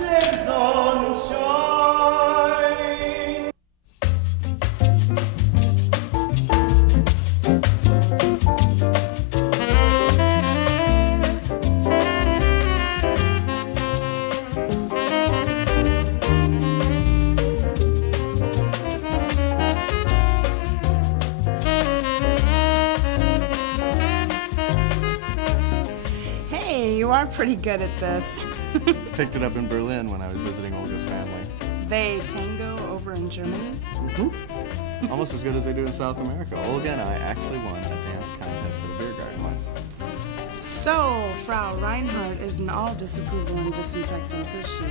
der Sonnenschein. You are pretty good at this. Picked it up in Berlin when I was visiting Olga's family. They tango over in Germany? Mm-hmm. Almost as good as they do in South America. Olga and I actually won a dance contest at a beer garden once. So, Frau Reinhardt isn't all disapproval and disinfectants, is she?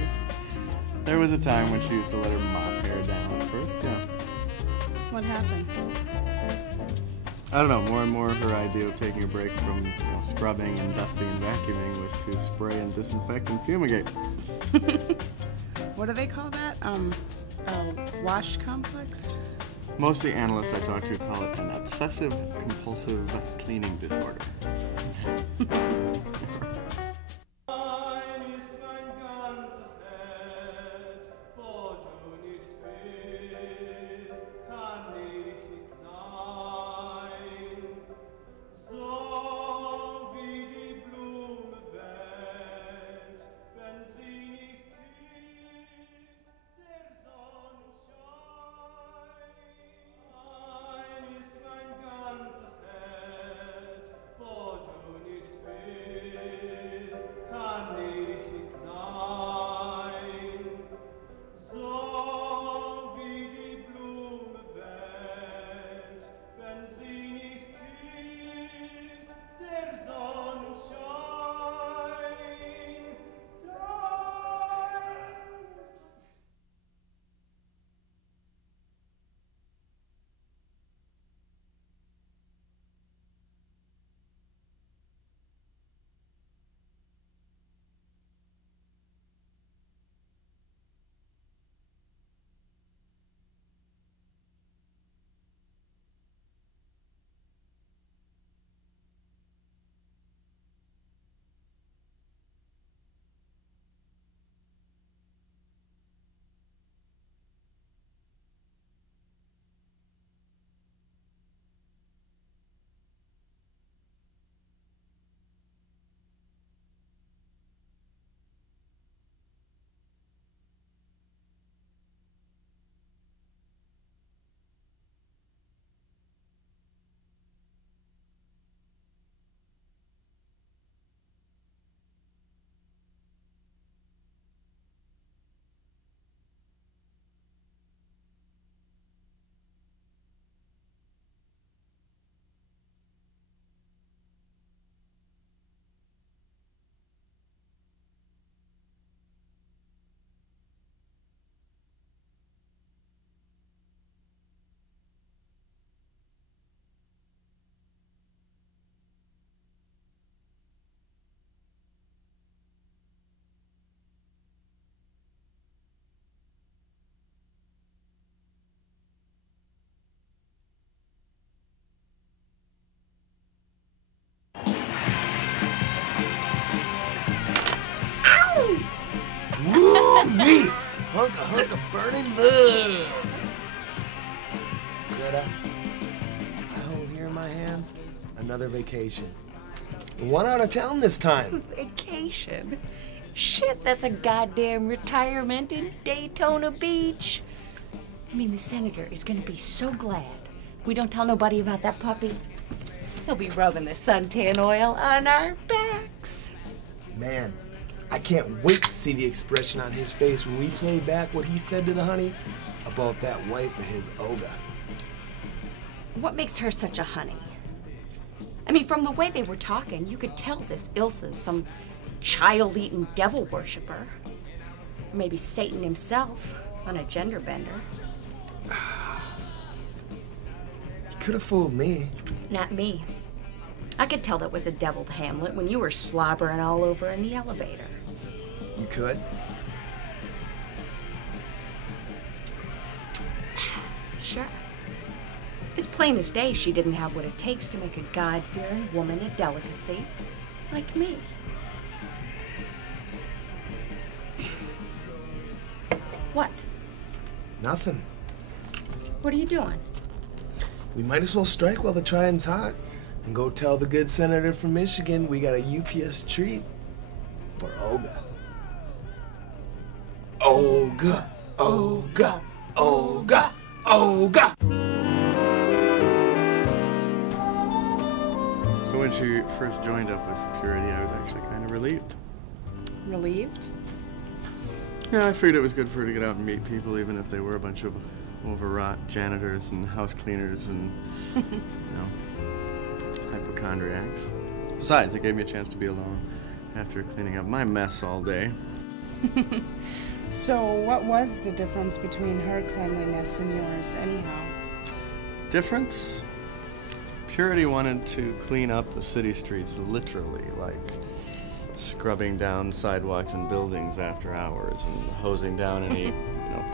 There was a time when she used to let her mop hair down at first, yeah. What happened? I don't know, more and more her idea of taking a break from scrubbing and dusting and vacuuming was to spray and disinfect and fumigate. What do they call that? A wash complex? Most of the analysts I talk to call it an obsessive-compulsive cleaning disorder. Me! Hunk of burning love! Greta, I hold here in my hands another vacation. One out of town this time. Vacation? Shit, that's a goddamn retirement in Daytona Beach. I mean, the senator is gonna be so glad we don't tell nobody about that puppy. He'll be rubbing the suntan oil on our backs. Man, I can't wait to see the expression on his face when we play back what he said to the honey about that wife of his, Olga. What makes her such a honey? I mean, from the way they were talking, you could tell this Ilsa's some child-eating devil worshiper. Or maybe Satan himself on a gender bender. You could have fooled me. Not me. I could tell that was a deviled Hamlet when you were slobbering all over in the elevator. You could? Sure. It's plain as day she didn't have what it takes to make a God-fearing woman a delicacy like me. What? Nothing. What are you doing? We might as well strike while the trying's hot and go tell the good senator from Michigan we got a UPS treat for Olga. Olga, Olga, Olga, Olga. So when she first joined up with Purity, I was actually kind of relieved. Relieved? Yeah, I figured it was good for her to get out and meet people, even if they were a bunch of overwrought janitors and house cleaners and, hypochondriacs. Besides, it gave me a chance to be alone after cleaning up my mess all day. So what was the difference between her cleanliness and yours, anyhow? Difference? Purity wanted to clean up the city streets literally, like scrubbing down sidewalks and buildings after hours and hosing down any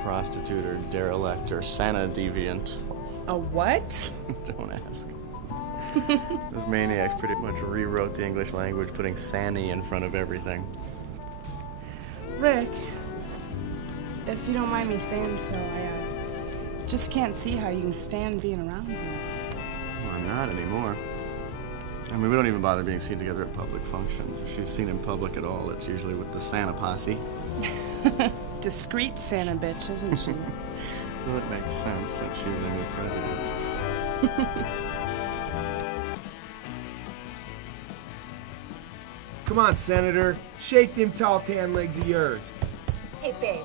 prostitute or derelict or Santa deviant. A what? Don't ask. Those maniacs pretty much rewrote the English language, putting Sanny in front of everything. Rick, if you don't mind me saying so, I just can't see how you can stand being around her. Well, I'm not anymore. I mean, we don't even bother being seen together at public functions. If she's seen in public at all, it's usually with the Santa posse. Discreet Santa bitch, isn't she? Well, it makes sense since she's the new president. Come on, Senator. Shake them tall tan legs of yours. Hey, babe.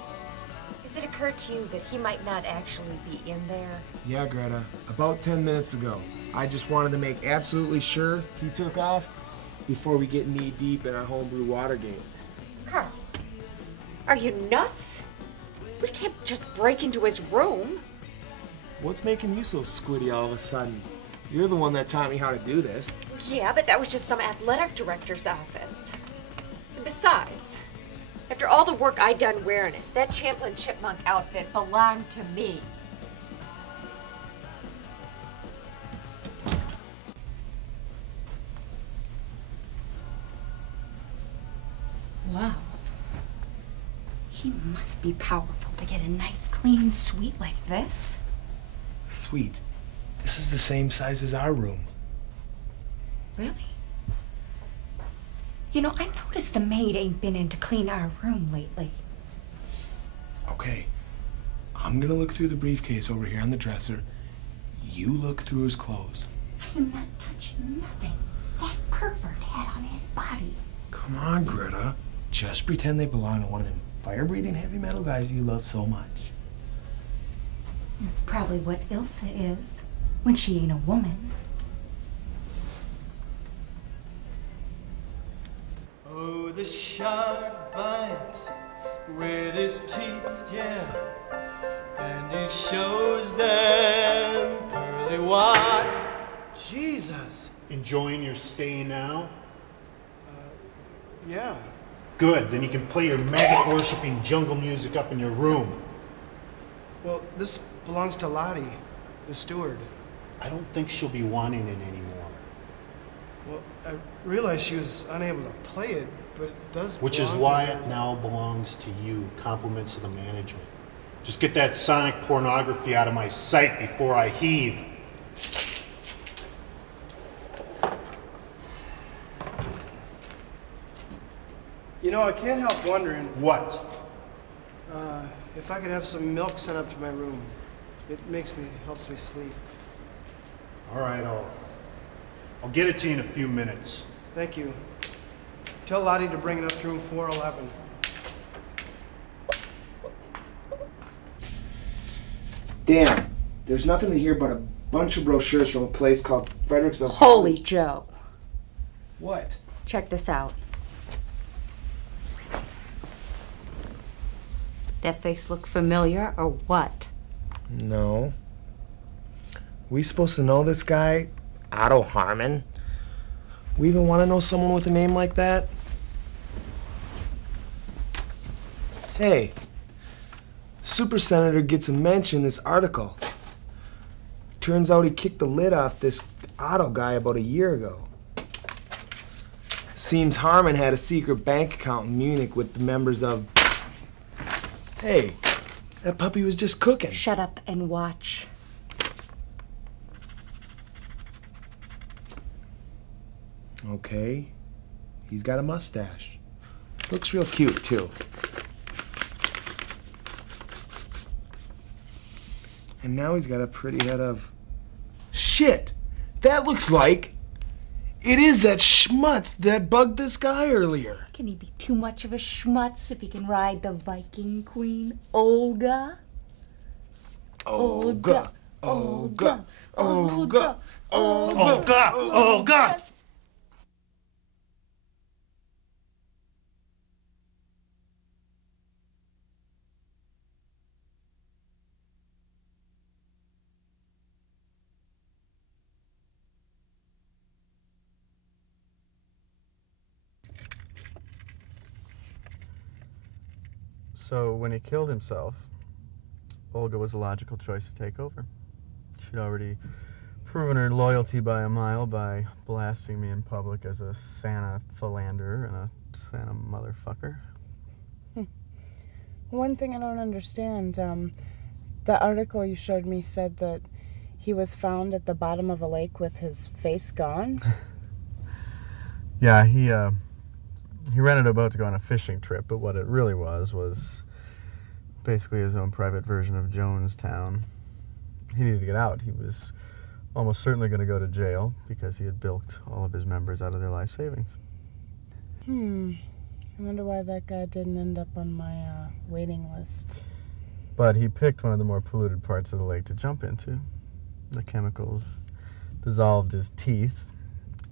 Has it occurred to you that he might not actually be in there? Yeah, Greta. About 10 minutes ago. I just wanted to make absolutely sure he took off before we get knee-deep in our homebrew Watergate. Carl, are you nuts? We can't just break into his room. What's making you so squiddy all of a sudden? You're the one that taught me how to do this. Yeah, but that was just some athletic director's office. And besides, after all the work I'd done wearing it, that Champlin Chipmunk outfit belonged to me. Wow. He must be powerful to get a nice, clean suite like this. Sweet. This is the same size as our room. Really? You know, I noticed the maid ain't been in to clean our room lately. Okay. I'm gonna look through the briefcase over here on the dresser. You look through his clothes. I'm not touching nothing that pervert had on his body. Come on, Greta. Just pretend they belong to one of them fire-breathing heavy metal guys you love so much. That's probably what Ilsa is when she ain't a woman. Oh, the shark bites with his teeth, yeah, and he shows them pearly white. Jesus. Enjoying your stay now? Yeah. Good, then you can play your maggot-worshipping jungle music up in your room. Well, this belongs to Lottie, the steward. I don't think she'll be wanting it anymore. Well, I realized she was unable to play it, but it does Which is belong why to it her. now belongs to you, compliments of the management. Just get that sonic pornography out of my sight before I heave. You know, I can't help wondering What? if I could have some milk sent up to my room. It helps me sleep. All right, I'll get it to you in a few minutes. Thank you. Tell Lottie to bring it up to room 411. Damn, there's nothing in here but a bunch of brochures from a place called Frederick's of... Holy Joe. What? Check this out. That face look familiar or what? No. We supposed to know this guy, Otto Harmon? We even want to know someone with a name like that? Hey, Super Senator gets a mention in this article. Turns out he kicked the lid off this Otto guy about a year ago. Seems Harmon had a secret bank account in Munich with the members of... Hey, That puppy was just cooking. Shut up and watch. Okay. He's got a mustache. Looks real cute, too. And now he's got a pretty head of... Shit! That looks like... It is that schmutz that bugged this guy earlier. Can he be too much of a schmutz if he can ride the Viking Queen, Olga? Olga, Olga, Olga, Olga, Olga! Olga! So when he killed himself, Olga was a logical choice to take over. She'd already proven her loyalty by a mile by blasting me in public as a Santa philanderer and a Santa motherfucker. One thing I don't understand, the article you showed me said that he was found at the bottom of a lake with his face gone. Yeah, he rented a boat to go on a fishing trip, but what it really was basically his own private version of Jonestown. He needed to get out. He was almost certainly going to go to jail because he had bilked all of his members out of their life savings. I wonder why that guy didn't end up on my waiting list. But he picked one of the more polluted parts of the lake to jump into. The chemicals dissolved his teeth,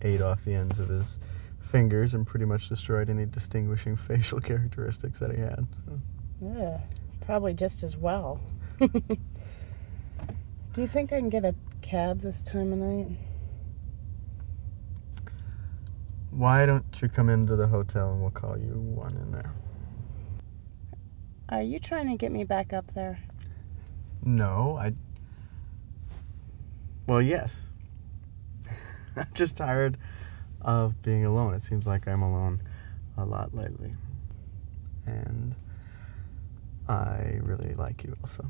ate off the ends of his fingers, and pretty much destroyed any distinguishing facial characteristics that he had. So. Yeah, probably just as well. Do you think I can get a cab this time of night? Why don't you come into the hotel and we'll call you one in there? Are you trying to get me back up there? No, Well, yes. I'm just tired of being alone. It seems like I'm alone a lot lately. And I really like you also.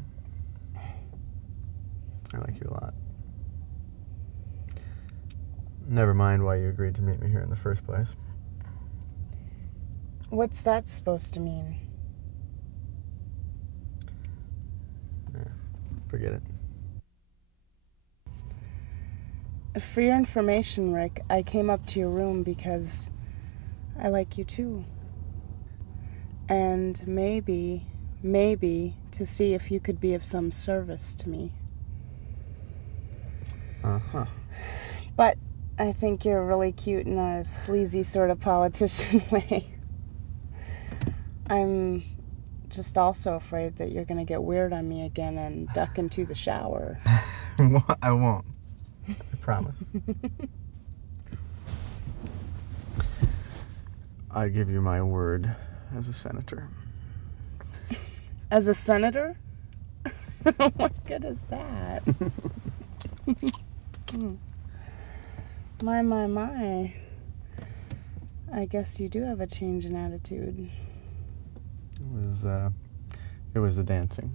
I like you a lot. Never mind why you agreed to meet me here in the first place. What's that supposed to mean? Forget it. For your information, Rick, I came up to your room because I like you too. And maybe to see if you could be of some service to me. Uh-huh. But I think you're really cute in a sleazy sort of politician way. I'm just also afraid that you're going to get weird on me again and duck into the shower. I won't. I promise. I give you my word as a senator. As a senator? What good is that? My. I guess you do have a change in attitude. It was the dancing.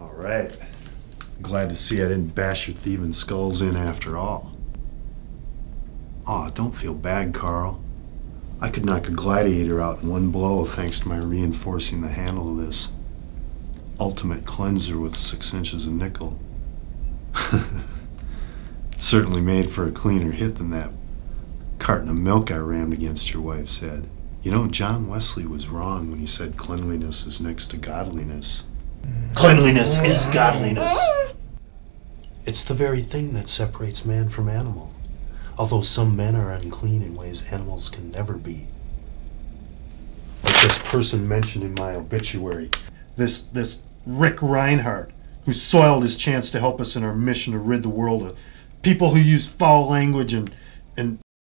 All right. Glad to see I didn't bash your thieving skulls in after all. Aw, don't feel bad, Carl. I could knock a gladiator out in one blow thanks to my reinforcing the handle of this ultimate cleanser with 6 inches of nickel. It's certainly made for a cleaner hit than that carton of milk I rammed against your wife's head. You know, John Wesley was wrong when he said cleanliness is next to godliness. Cleanliness is godliness. It's the very thing that separates man from animal. Although some men are unclean in ways animals can never be. Like this person mentioned in my obituary. This Rick Reinhardt, who soiled his chance to help us in our mission to rid the world of people who use foul language and